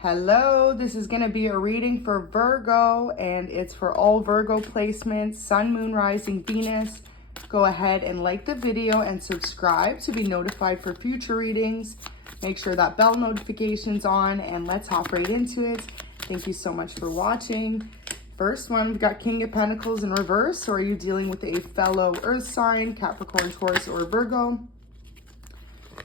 Hello, this is going to be a reading for Virgo, and it's for all Virgo placements, Sun, Moon, Rising, Venus. Go ahead and like the video and subscribe to be notified for future readings. Make sure that bell notification's on, and let's hop right into it. Thank you so much for watching. First one, we've got King of Pentacles in reverse. So are you dealing with a fellow earth sign, Capricorn, Taurus, or Virgo?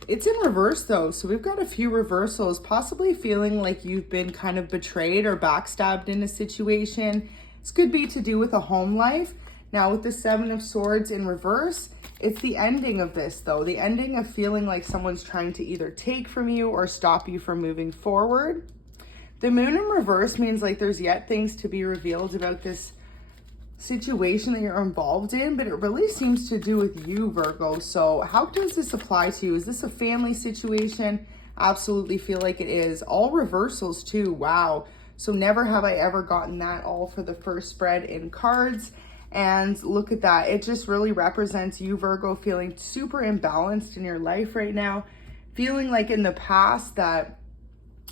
It's in reverse though, so we've got a few reversals, possibly feeling like you've been kind of betrayed or backstabbed in a situation. This could be to do with a home life. Now with the Seven of Swords in reverse, it's the ending of this though, the ending of feeling like someone's trying to either take from you or stop you from moving forward. The Moon in reverse means like there's yet things to be revealed about this situation that you're involved in, but it really seems to do with you, Virgo. So how does this apply to you? Is this a family situation? Absolutely feel like it is. All reversals too. Wow. So never have I ever gotten that all for the first spread in cards. And look at that. It just really represents you, Virgo, feeling super imbalanced in your life right now. Feeling like in the past that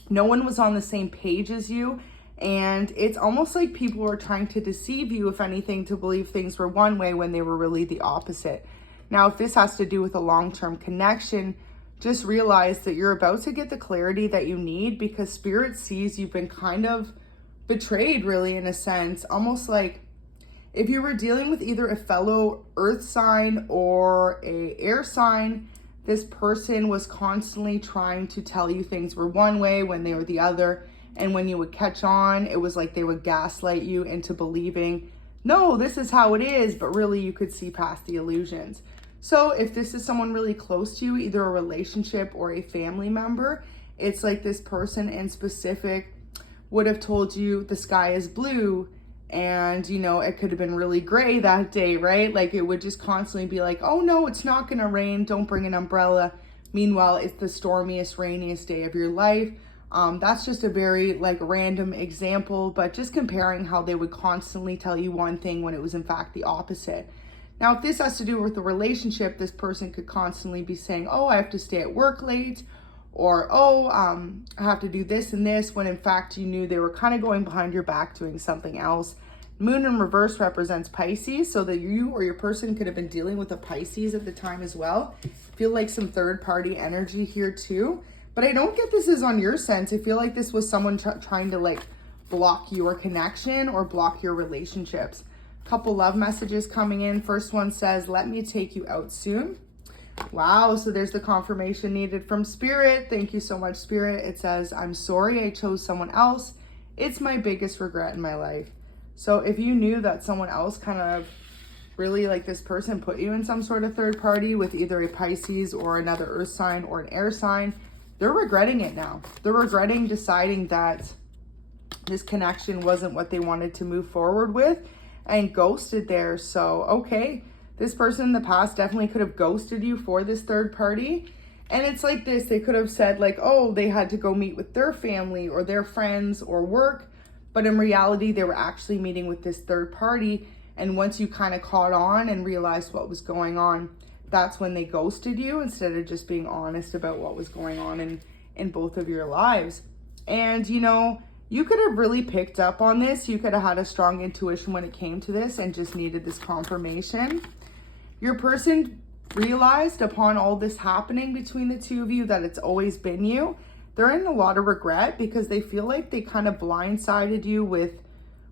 no one was on the same page as you. And it's almost like people were trying to deceive you, if anything, to believe things were one way when they were really the opposite. Now, if this has to do with a long-term connection, just realize that you're about to get the clarity that you need, because Spirit sees you've been kind of betrayed, really, in a sense. Almost like if you were dealing with either a fellow earth sign or a air sign, this person was constantly trying to tell you things were one way when they were the other. And when you would catch on, it was like they would gaslight you into believing, no, this is how it is, but really you could see past the illusions. So if this is someone really close to you, either a relationship or a family member, it's like this person in specific would have told you the sky is blue, and you know, it could have been really gray that day, right? Like it would just constantly be like, oh no, it's not gonna rain, don't bring an umbrella. Meanwhile, it's the stormiest, rainiest day of your life. That's just a very like random example, but just comparing how they would constantly tell you one thing when it was in fact the opposite. Now, if this has to do with the relationship, this person could constantly be saying, oh, I have to stay at work late, or, oh, I have to do this and this, when in fact you knew they were kind of going behind your back doing something else. Moon in reverse represents Pisces, so that you or your person could have been dealing with a Pisces at the time as well. Feel like some third party energy here too. But I don't get this is on your sense. I feel like this was someone trying to like block your connection or block your relationships. Couple love messages coming in. First one says, let me take you out soon. Wow, so there's the confirmation needed from Spirit. Thank you so much, Spirit. It says, I'm sorry I chose someone else. It's my biggest regret in my life. So if you knew that someone else kind of really like this person put you in some sort of third party with either a Pisces or another earth sign or an air sign, they're regretting it now. They're regretting deciding that this connection wasn't what they wanted to move forward with and ghosted there. So, okay, this person in the past definitely could have ghosted you for this third party. And it's like this, they could have said like, oh, they had to go meet with their family or their friends or work. But in reality, they were actually meeting with this third party. And once you kind of caught on and realized what was going on, that's when they ghosted you instead of just being honest about what was going on in both of your lives. And, you know, you could have really picked up on this. You could have had a strong intuition when it came to this and just needed this confirmation. Your person realized upon all this happening between the two of you that it's always been you. They're in a lot of regret because they feel like they kind of blindsided you with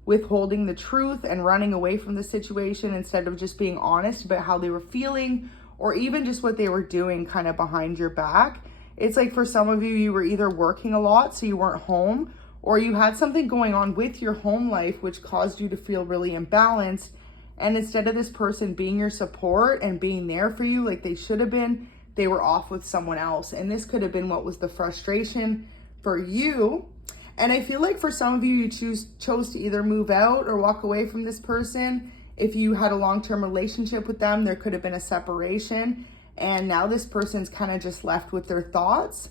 withholding the truth and running away from the situation instead of just being honest about how they were feeling, or even just what they were doing kind of behind your back. It's like for some of you, you were either working a lot so you weren't home, or you had something going on with your home life which caused you to feel really imbalanced. And instead of this person being your support and being there for you like they should have been, they were off with someone else. And this could have been what was the frustration for you. And I feel like for some of you, you chose to either move out or walk away from this person. If you had a long-term relationship with them, there could have been a separation. And now this person's kind of just left with their thoughts.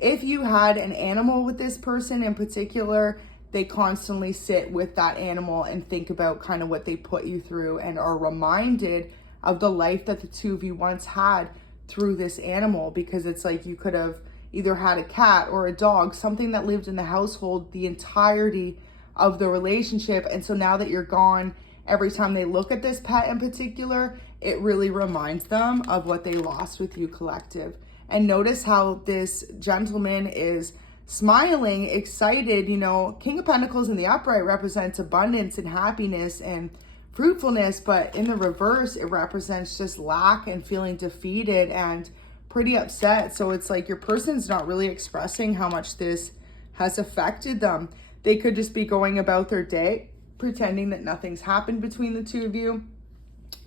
If you had an animal with this person in particular, they constantly sit with that animal and think about kind of what they put you through and are reminded of the life that the two of you once had through this animal, because it's like you could have either had a cat or a dog, something that lived in the household the entirety of the relationship. And so now that you're gone, every time they look at this pet in particular, it really reminds them of what they lost with you, collective. And notice how this gentleman is smiling, excited. You know, King of Pentacles in the upright represents abundance and happiness and fruitfulness, but in the reverse, it represents just lack and feeling defeated and pretty upset. So it's like your person's not really expressing how much this has affected them. They could just be going about their day, pretending that nothing's happened between the two of you.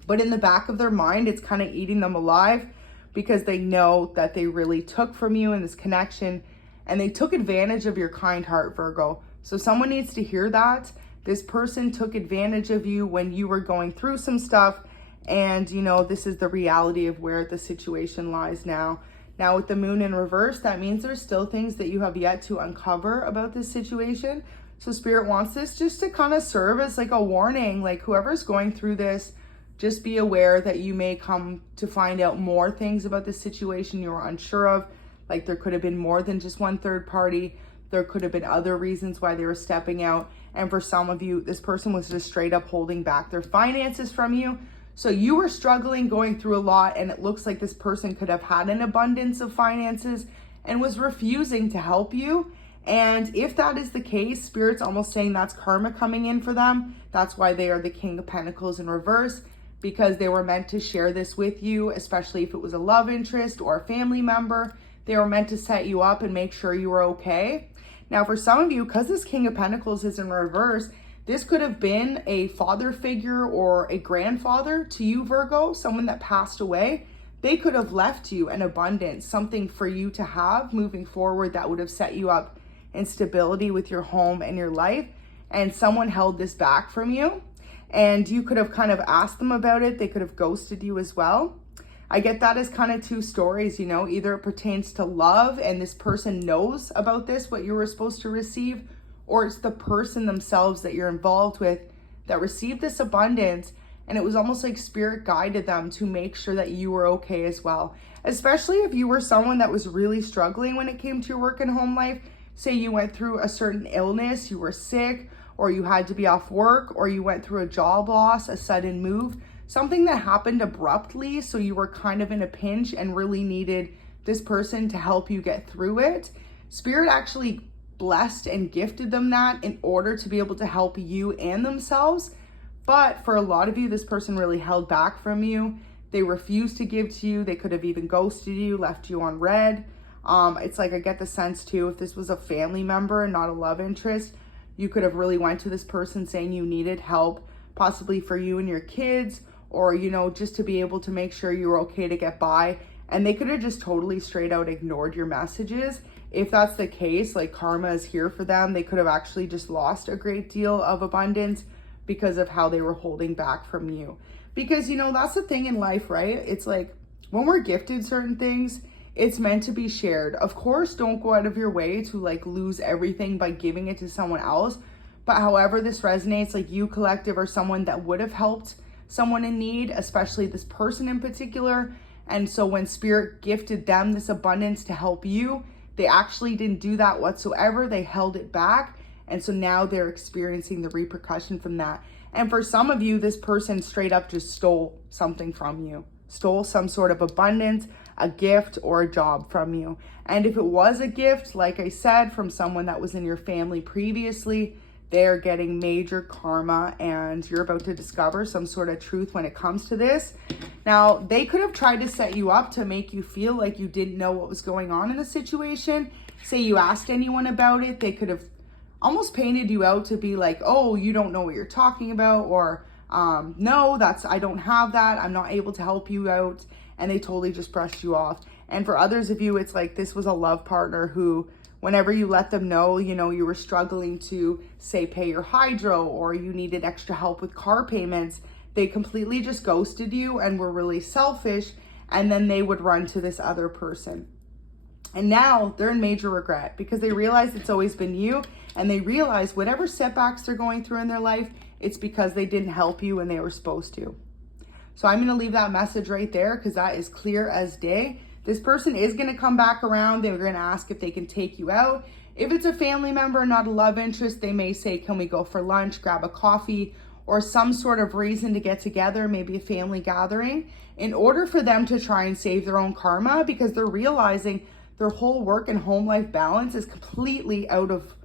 But in the back of their mind, it's kind of eating them alive, because they know that they really took from you in this connection, and they took advantage of your kind heart, Virgo. So someone needs to hear that. This person took advantage of you when you were going through some stuff, and you know, this is the reality of where the situation lies now. Now with the moon in reverse, that means there's still things that you have yet to uncover about this situation. So Spirit wants this just to kind of serve as like a warning, like whoever's going through this, just be aware that you may come to find out more things about the situation you were unsure of. Like there could have been more than just one third party. There could have been other reasons why they were stepping out. And for some of you, this person was just straight up holding back their finances from you. So you were struggling, going through a lot, and it looks like this person could have had an abundance of finances and was refusing to help you. And if that is the case, Spirit's almost saying that's karma coming in for them. That's why they are the King of Pentacles in reverse, because they were meant to share this with you, especially if it was a love interest or a family member. They were meant to set you up and make sure you were okay. Now, for some of you, because this King of Pentacles is in reverse, this could have been a father figure or a grandfather to you, Virgo, someone that passed away. They could have left you an abundance, something for you to have moving forward that would have set you up in stability with your home and your life. And someone held this back from you. And you could have kind of asked them about it. They could have ghosted you as well. I get that as kind of two stories, you know, either it pertains to love and this person knows about this, what you were supposed to receive, or it's the person themselves that you're involved with that received this abundance, and it was almost like Spirit guided them to make sure that you were okay as well. Especially if you were someone that was really struggling when it came to your work and home life. Say you went through a certain illness, you were sick, or you had to be off work, or you went through a job loss, a sudden move, something that happened abruptly, so you were kind of in a pinch and really needed this person to help you get through it. Spirit actually blessed and gifted them that in order to be able to help you and themselves. But for a lot of you, this person really held back from you. They refused to give to you. They could have even ghosted you, left you on red. It's like I get the sense too, if this was a family member and not a love interest, you could have really went to this person saying you needed help, possibly for you and your kids, or, you know, just to be able to make sure you were okay to get by. And they could have just totally straight out ignored your messages. If that's the case, like karma is here for them. They could have actually just lost a great deal of abundance because of how they were holding back from you. Because, you know, that's the thing in life, right? It's like when we're gifted certain things, it's meant to be shared. Of course, don't go out of your way to like lose everything by giving it to someone else. But however this resonates, like you, collective, are someone that would have helped someone in need, especially this person in particular. And so when Spirit gifted them this abundance to help you, they actually didn't do that whatsoever. They held it back. And so now they're experiencing the repercussion from that. And for some of you, this person straight up just stole something from you, stole some sort of abundance, a gift, or a job from you. And if it was a gift, like I said, from someone that was in your family previously, they're getting major karma, and you're about to discover some sort of truth when it comes to this. Now, they could have tried to set you up to make you feel like you didn't know what was going on in the situation. Say you asked anyone about it, they could have almost painted you out to be like, oh, you don't know what you're talking about, or no, I don't have that, I'm not able to help you out, and they totally just brushed you off. And for others of you, it's like this was a love partner who, whenever you let them know, you know, you were struggling to, say, pay your hydro, or you needed extra help with car payments, they completely just ghosted you and were really selfish, and then they would run to this other person. And now they're in major regret because they realize it's always been you, and they realize whatever setbacks they're going through in their life, it's because they didn't help you when they were supposed to. So I'm going to leave that message right there because that is clear as day. This person is going to come back around. They're going to ask if they can take you out. If it's a family member, not a love interest, they may say, can we go for lunch, grab a coffee, or some sort of reason to get together, maybe a family gathering, in order for them to try and save their own karma, because they're realizing their whole work and home life balance is completely out of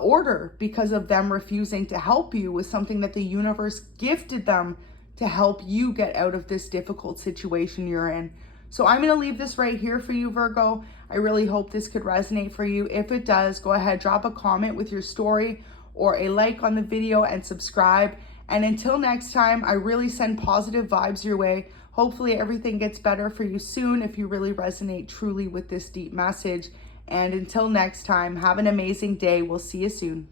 order because of them refusing to help you with something that the universe gifted them to help you get out of this difficult situation you're in. So I'm going to leave this right here for you, Virgo. I really hope this could resonate for you. If it does, go ahead, drop a comment with your story or a like on the video and subscribe. And until next time, I really send positive vibes your way. Hopefully everything gets better for you soon if you really resonate truly with this deep message. And until next time, have an amazing day. We'll see you soon.